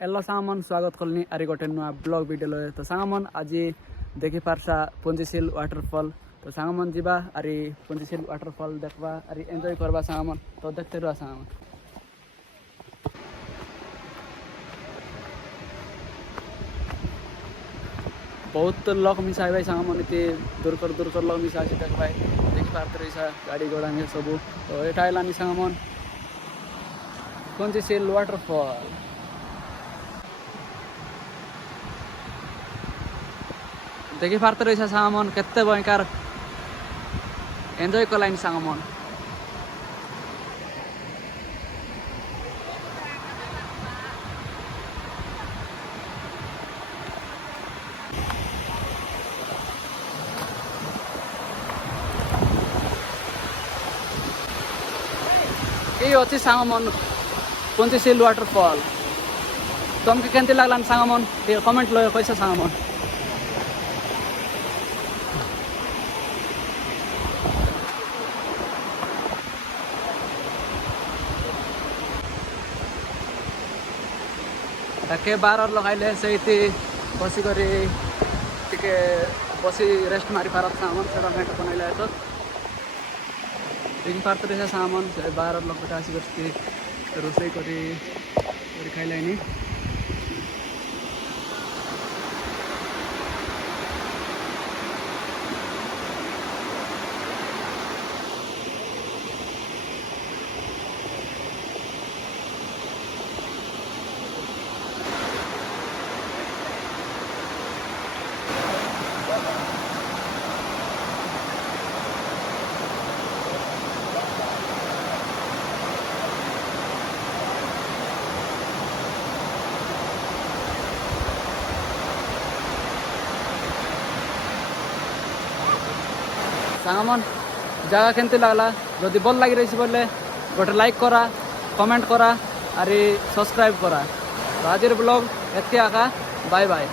Yellow सामान स्वागत करनी आरी गोटे नुआ ब्लॉग वीडियो लो तो सामान आज देखी पारसा पुंजीशील वाटरफॉल तो सामान जीवा आरी पुंजीशील वाटरफॉल देखबा आरी एंजॉय करबा सामान तो देखते रहा सामान बहुत लोग मिसा भाई सामान इतने दूर कर लोग मिसा देख भाई देखी पारते रही गाड़ी घोड़ा में सब तो एटा आइलानी सामान पुंजीशील वाटरफॉल देखी पारते रही सामान केते भयंकर एंजॉय कलाइन सामान ये अच्छी सामान पुंजीशील वाटरफॉल तुमको केमती लगला सामान कमेंट लो कैसा सामान ताके बार लगाइले से बसिक बसी रेस्ट मारी पार सामान से मेट बनैले तो देखी पारते रहे सामान से बार लोग आसिक रोसई कर खाइलानी सामान जगह केमती लगला जदि भल लगी रही बोले गोटे लाइक करा कमेंट करा और सब्सक्राइब करा तो आज ब्लॉग एत आका बाय बाय।